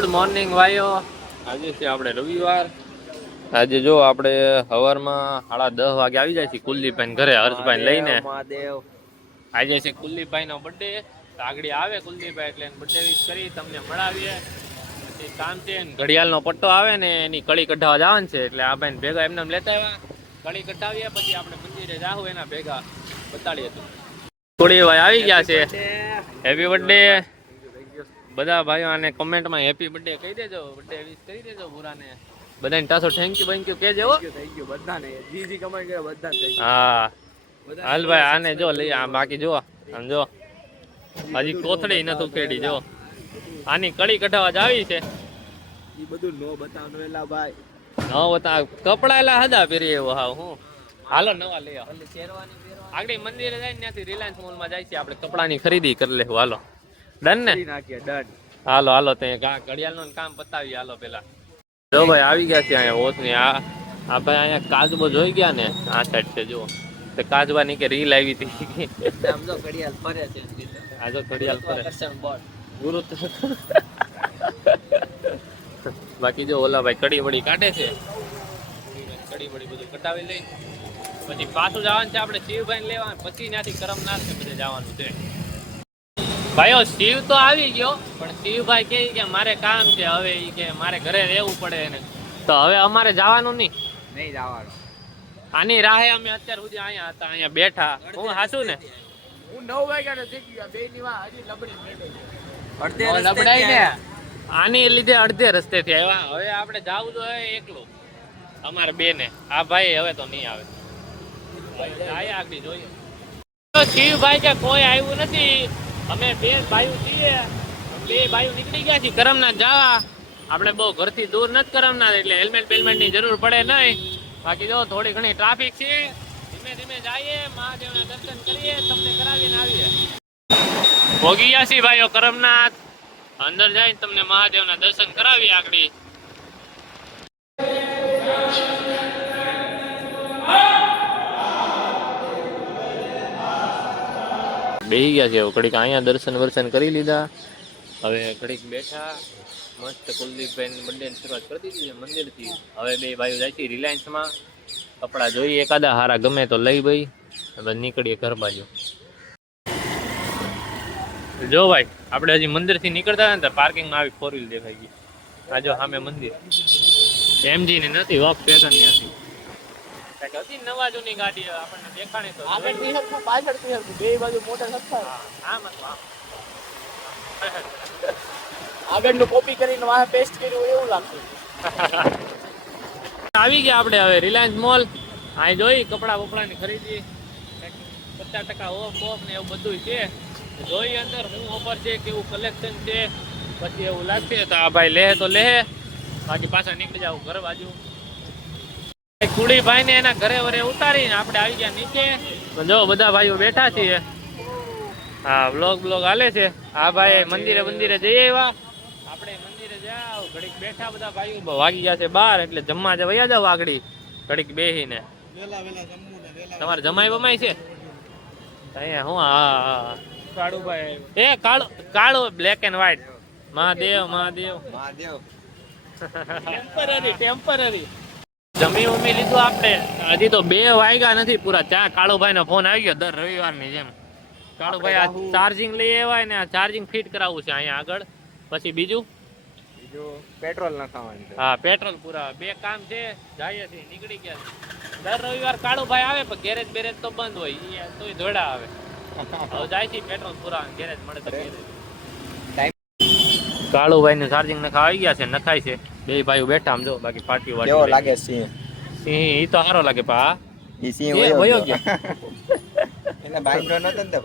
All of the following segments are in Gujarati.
ગુડ મોર્નિંગ ભાઈઓ. આજે છે આપણે રવિવાર. આજે જો આપણે સવારમાં 10:30 વાગે આવી જાય છે કુલદીપભાઈ ઘરે હર્ષભાઈ લઈને. આજે છે કુલદીપભાઈ નો બર્થડે. આગળ આવે કુલદીપભાઈ એટલે બર્થડે વિશ કરી તમને મળાવીએ. પછી કામ છે ઘડિયાળનો પટ્ટો આવે ને એની કળી કઢાવવા જવાનું છે એટલે આ ભાઈ ભેગા એમને લેતા આવ્યા. કળી કઢાવીએ પછી આપણે મંદિરે જાહું એના ભેગા બતાડીએ. થોડી ભાઈ આવી ગયા છે. હેપી બર્થડે બધા ભાઈઓ. અને કમેન્ટમાં હેપી બર્થડે કહી દેજો, બર્થડે વિશ કરી દેજો પૂરાને બધાને. તાસો થેન્ક યુ કહેજો હો. થેન્ક યુ બધાને. જીજી કમેન્ટ કરે બધાને થેન્ક યુ. હા હાલ ભાઈ આને જો લઈ આ બાકી જો આમ જો હજી કોથળી નથી ઉકેડી જો. આની કળી કઢાવા જ આવી છે. ઈ બધું નો બતાવવાનું એલા ભાઈ. નો બતાવ કપડા એલા હદા પહેરી એવો હાવ હું. હાલો નવા લઈ આવો. આગળ મંદિરે જાય ને ત્યાંથી રિલાયન્સ મોલમાં જાય છે આપણે કપડાની ખરીદી કરી લેવું. હાલો ડન ને? ડન. હાલો હાલો તે ઘડિયાળનું કામ પતાવી હાલો પેલા. જો ભાઈ આવી ગયા છે અહીંયા ઓસની. આ ભાઈ અહીંયા કાચબો જોઈ ગયા ને આ સાઈડ છે જુઓ. તે કાચબાની કે રીલ આવી હતી. આમ જો ઘડિયાળ ફરે છે. આ જો ઘડિયાળ ફરે. ગુરુ બાકી જો ઓલા ભાઈ કડી વડી કાઢે છે. કડી વડી બધું કટાવી લઈ પછી પાછું જવાનું છે આપણે શિવભાઈ લેવા. પછી ત્યાંથી કરમનાથ ને બધે જવાનું છે. ભાઈઓ શિવ તો આવી ગયો પણ શિવભાઈ કહે કે મારે કામ છે હવે. ઈ કે મારે ઘરે રહેવું પડે ને તો હવે અમારે જવાનું નહીં જવાનું. આની રાહે અમે અત્યાર સુધી અહીંયા હતા, અહીંયા બેઠા. હું હાસું ને હું 9 વાગ્યા થઈ ગયા. બે ની વા હજી લબડી લબડાઈ ને આની લીધે અડધે રસ્તે થી આવ્યા. હવે આપણે જાવું તો એકલું અમારે બે ને. આ ભાઈ હવે તો નહીં આવે. આગળ જોઈએ. શિવભાઈ કે કોઈ આવ્યું નથી. અમે બે ભાઈઓ છીએ. બે ભાઈઓ નીકળી ગયા છીએ કરમનાથ જવા. આપણે બહુ ઘરથી દૂર નથી કરમનાથ એટલે હેલ્મેટ બેલ્મેટની જરૂર પડે નહીં. બાકી જો થોડી ઘણી ટ્રાફિક છે. ધીમે ધીમે જઈએ મહાદેવના દર્શન કરીએ તમને કરાવીને આવીએ. ભોગી ગયા છીએ ભાઈઓ કરમનાથ. અંદર જઈને તમને મહાદેવના દર્શન કરાવીએ આગળ. બેસી ગયા છે ઘડીક અહીંયા દર્શન વર્શન કરી લીધા. હવે ઘડીક બેઠા મસ્ત કુલદીપભાઈ બર્થડે શરૂઆત કરી દીધી છે મંદિરથી. હવે બે ભાઈઓ જાય છે રિલાયન્સમાં કપડા જોઈએ એકાદા હારા ગમે તો લઈ ભાઈ. હવે નીકળીએ ઘર બાજુ. જો ભાઈ આપણે હજી મંદિરથી નીકળતા હતા ને પાર્કિંગમાં આવી 4 વ્હીલ દેખાઈ ગઈ. આ જો સામે મંદિર એમજી ની નથી વોક પેગન ની હતી. હતી નવા જૂની ગાડી આપણને દેખાણી તો આગળથી હરખું પાછળથી હરખું બે બાજુ મોટર સફાર. આમ આગળનું કોપી કરીને વાહ પેસ્ટ કર્યું એવું લાગતું. આવી ગયા આપણે હવે રિલાયન્સ મોલ. અહીં જોઈ કપડા બપડાની ખરીદી 50% ઓફ ને એવું બધું છે. જોઈ અંદર શું ઓફર છે કેવું કલેક્શન છે. પછી એવું લાગશે તો આ ભાઈ લે તો લે. બાકી પાછા નીકળી જાવ ઘર બાજુ. કુડીભાઈ ને એના ઘરે વરે ઉતારીને આપણે આવી ગયા નીચે. જો બધા ભાઈઓ બેઠા છીએ. હા બ્લોગ હાલે છે. આ ભાઈ મંદિરે જઈ આવ્યા. આપણે મંદિરે જાવ ઘડીક બેઠા બધા ભાઈઓ વાગી ગયા છે 12 એટલે જમવા વયા જાવ આગળ ઘડીક બેહીને. તમારે જમાઈ બમાઈ છે અહીંયા હું? હા કાળુભાઈ એ કાળો black and white. Mahadev temporary જમી ઉમી લીધું આપણે. હજી તો 2 વાગ્યા નથી પૂરા ત્યાં કાળુભાઈ નો ફોન આવી ગયો. દર રવિવારની જેમ કાળુભાઈ આ ચાર્જિંગ લઈ આવ્યા ને આ ચાર્જિંગ ફિટ કરાવવું છે અહીંયા આગળ. પછી બીજું પેટ્રોલ નખાવાનું છે. હા પેટ્રોલ પૂરા 2 કામ છે. જઈએ છીએ નીકળી ગયા. દર રવિવાર કાળુભાઈ આવે પણ ગેરેજ બેરેજ તો બંધ હોય તોય દોડા આવે. હવે જાય છે પેટ્રોલ પૂરા ગેરેજ મળે તો કાળુભાઈ નું ચાર્જિંગ નખા આવી ગયા છે. નખાય છે. બે ભાઈઓ બેઠા આમ જો. બાકી પાર્ટી વાળી કેવો લાગે સિંહ? સિંહ ઈ તો સારો લાગે પા. ઈ સિંહ વયો ગયો. એને બાઈક નતો ને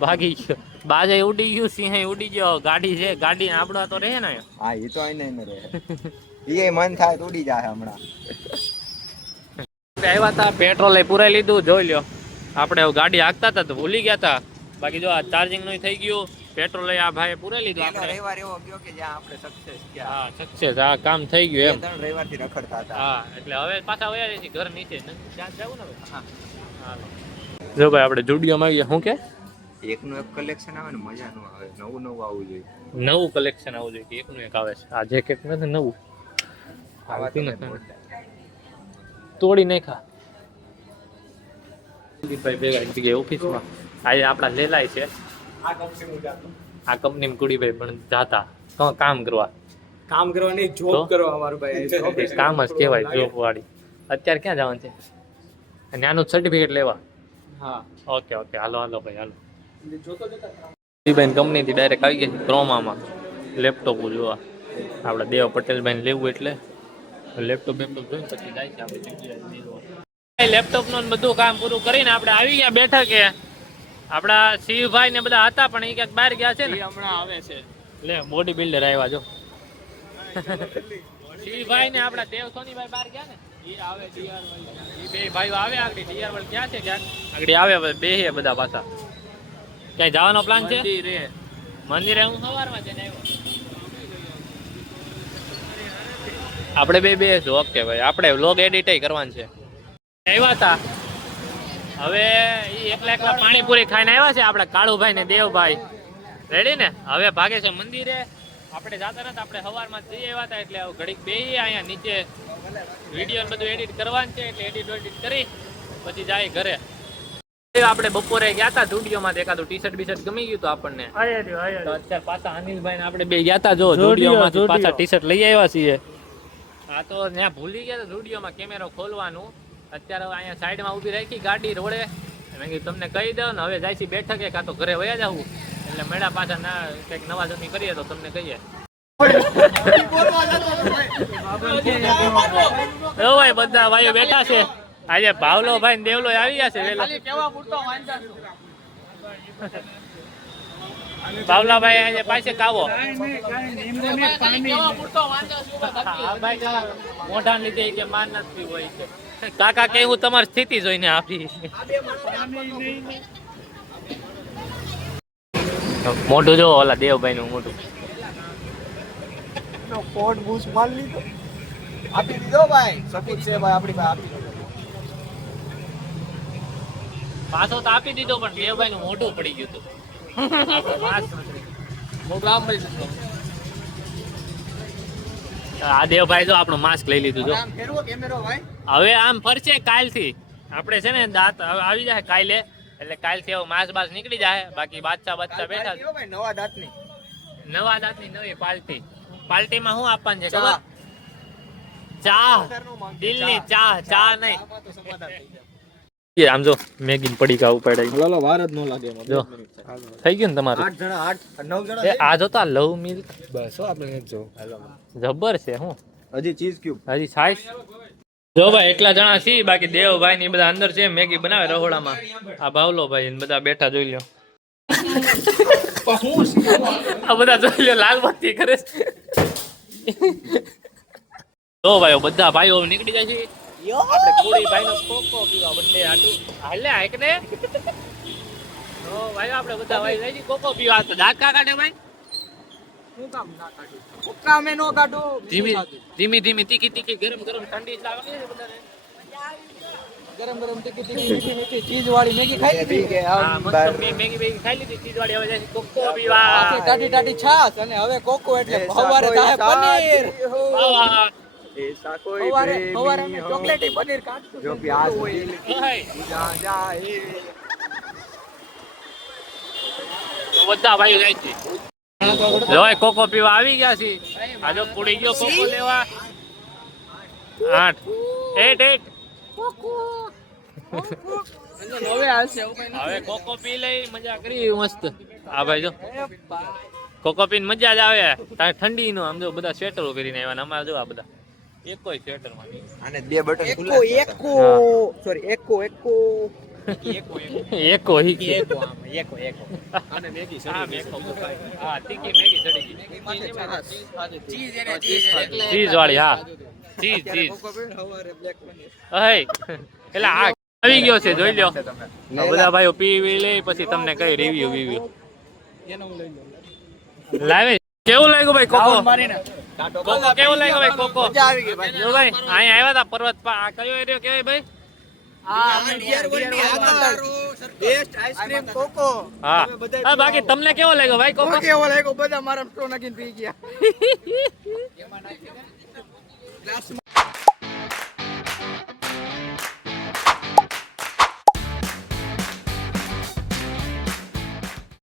ભાગી ગયો. બાજે ઉડી ગયું સિંહ ઉડી ગયો. ગાડી છે ગાડી આપડા તો રહે ને. હા ઈ તો આઈને રહે. ઈ મન થાય તો ઉડી જાય હમણાં. આવ્યા હતા પેટ્રોલ પુરાઈ લીધું. જોઈ લ્યો આપણે ગાડી હાંકતા હતા તો ભૂલી ગયા હતા. બાકી જો આ ચાર્જિંગ નું થઈ ગયું. પેટ્રોલ આ ભાઈ પુરાઈ લીધું. આપણે રવિવાર એવો ગયો કે જ્યાં આપણે સક્સેસ ગયા. હા સક્સેસ આ કામ થઈ ગયું એમ. 3 રવિવાર થી રખડતા હતા. હા એટલે હવે પાછા વયા જઈએ ઘર નીચે. ત્યાં જવું ને. હા જો ભાઈ આપણે જુડિયોમાં આવી ગયા. શું કે એકનું એક કલેક્શન આવે ને મજા ન આવે, નવું નવું આવવું જોઈએ. નવું કલેક્શન આવવું જોઈએ કે એકનું એક આવે છે. આ જેકેટ નથી નવું આવા આવતી તમે નથી. મોટા. તોડી નાખા ભાઈ ભેગા એક જગ્યાએ ઓફિસમાં આજે આપણા લેલાય છે. આ કંપનીમાં કુડીભાઈ પણ જાતા કામ કરવા. કામ કરવાની તો? જોબ કરવા અમારું ભાઈ એ કામ જ કહેવાય જોબ વાળી. અત્યારે ક્યાં જવાનું છે? અને આનું સર્ટિફિકેટ લેવા. હા ઓકે ઓકે હાલો હાલો ભાઈ હાલો. કંપનીથી ડાયરેક્ટ આવી ગયા ક્રોમામાં લેપટોપ જોવા. આપણે દેવ પટેલભાઈને લેવું એટલે લેપટોપ બેપટોપ જોઈને પછી જાય છે આપણે જગ્યાએ. લેપટોપ નું બધું કામ પૂરું કરીને આપણે આવી ગયા બેઠકે. આપણા શિવભાઈ ને બધા હતા પણ એ ક્યાંક બહાર ગયા છે ને. હમણાં આવે છે. લે બોડી બિલ્ડર આવ્યા જો. શિવભાઈ ને આપણા દેવ સોનીભાઈ બહાર ગયા ને. એ આવે ડીઆર એ બે ભાઈઓ આવે આગળ ડીઆર વાળ ક્યાં છે ક્યાંક આગળ આવે બે હે બધા પાછા. ક્યાંય જવાનો પ્લાન છે? મંદિરે હું સવારમાં જઈને આવ્યો. આપણે બે જો ઓકે ભાઈ આપણે વ્લોગ એડિટ કરવાનું છે. આવ્યા હતા હવે ઈ એકલા પાણીપુરી ખાઈને આવ્યા છે આપણે કાળુભાઈ ને દેવભાઈ. રેડી ને હવે ભાગે છે મંદિરે. આપણે જાતા નથી આપણે સવારમાં જઈ આવ્યા હતા એટલે ઘડીક બેહી અહીંયા નીચે વિડીયો બધું એડિટ કરવાનું છે એટલે એડિટ કરી પછી જાય ઘરે. આપણે બપોરે ગયા હતા સ્ટુડિયોમાં એકાદું ટી-શર્ટ બીશર્ટ ગમી ગયું તો આપણને તો અત્યારે પાછા અનિલભાઈ ને આપણે બે ગયા હતા જો સ્ટુડિયોમાંથી પાછા ટી-શર્ટ લઈ આવ્યા છીએ. હા તો ત્યાં ભૂલી ગયા સ્ટુડિયોમાં કેમેરો ખોલવાનું. અત્યારે અહીંયા સાઈડમાં ઊભી રાખી ગાડી રોડે. મેં કીધું તમને કહી દઉં ને હવે જાય છે બેઠકે કાં તો ઘરે વયા જવું એટલે મેળા પાછા ના કંઈક નવા જમી કરીએ તો તમને કહીએ. ભાઈ બધા ભાઈઓ બેઠા છે. આજે ભાવલો ભાઈ ને દેવલો આવી ગયા છે વેલા. ભાવલાભાઈ આજે પાસે કાવો મોઢા લીધે કે માન નથી હોય છે. કાકા કે હું તમારી સ્થિતિ જોઈને આપી. મોઢું જો ઓલા દેવભાઈ નું મોઢું. કોડ બૂસ માર લીધો. આપી દીધો ભાઈ. સપોર્ટ છે ભાઈ આપણી પાસે આપી દીધો. પાછો તો આપી દીધો પણ દેવભાઈ નું મોઢું પડી ગયું હતું. આ દેવભાઈ જો આપણું માસ્ક લઈ લીધું જો. હવે આમ ફરશે કાલથી આપણે છે ને દાંત આવી જાય કાલે એટલે કાલથી હવે માસ્ક બાસ નીકળી જાય. બાકી બાદશાહ બેઠા છે. નવા દાંતની નવી પાર્ટીમાં શું આપવાનું છે ખબર? ચા દિલની ચા નહીં. આમ જો મેગીન પડીકા ઉપાડાય. લો વાર જ ન લાગે એમાં. જો થઈ ગયું ને તમારું. 8 જણા 9 જણા આ જોતા લવ મિલ્ક બસ હો આપણે જો. જબર છે હું હજી ચીઝ ક્યુબ. હજી છાશ જો ભાઈ એટલા જણા છીએ. બાકી દેવભાઈ ની બધા અંદર છે મેગી બનાવે રહોડામાં. આ ભાવલો ભાઈ ને બધા બેઠા જોઈ લ્યો. આ બધા જોઈ લ્યો લાલ બત્તી કરે છે. જો ભાઈઓ બધા ભાઈઓ નીકળી જાય છે. આપણે કુડી ભાઈ નો કોકો પીવા બદલે આટું હાલે આક ને. ઓ ભાઈ આપણે બધા ભાઈ જાય છે કોકો પીવા. તો દાંત કા કાઢે ભાઈ? શું કામ ના કાઢું? કોકા મે નો કાઢો. ધીમી તીખી ગરમ ઠંડી જ લાગે છે બધાને. ગરમ તીખી મીઠી ચીઝ વાળી મેગી ખાઈ લીધી કે હા મસ્ત મેગી ખાઈ લીધી ચીઝ વાળી. હવે જાય કોકો પીવા. ટાટી છાસ અને હવે કોકો એટલે સવારે થાય પનીર. વાહ ऐसा कोई प्रेमी સવારે हो ચોકલેટી પનીર કાઢતું जो प्यास दिल की ભાઈ बुझा जाए. બધા ભાઈઓ જાય છે. જો એ કોકો પીવા આવી ગયા છે. આ જો કુડી ગયો કોકો લેવા. 8 હવે કોકો પી લઈ મજા કરી મસ્ત. આ ભાઈ જો કોકો પીને મજા જ આવે. ઠંડી નો આમ જો બધા સ્વેટરો પહેરીને આવ્યા ને અમારે જો આ બધા એકોય સ્વેટર માં આને બે બટન ખુલ્લા એકો હી કે અને મેગી હા મેકો હા તીખી મેગી ચડી ગઈ ચીઝ વાળી હા ચીઝ સવારે બ્લેક પનીર. હે એટલે આ આવી ગયો છે જોઈ લ્યો. આ બધા ભાઈઓ પી લે પછી તમને કઈ રિવ્યુ એનો હું લઈ લઉં. લાવે કેવું લાગ્યું ભાઈ કોકો? મારીને કોકો કેવું લાગ્યું ભાઈ કોકો? મજા આવી ગઈ ભાઈ. જો ભાઈ અહીંયા આવ્યા હતા પર્વત આ કયો એરિયો કહેવાય ભાઈ? આ અમે ડિયર વન ની આગળ બેસ્ટ આઈસ્ક્રીમ કોકો હા હા, બાકી તમને કેવો લાગ્યો ભાઈ કોકો? કેવો લાગ્યો બધા મારા સ્ટો નાખીને પી ગયા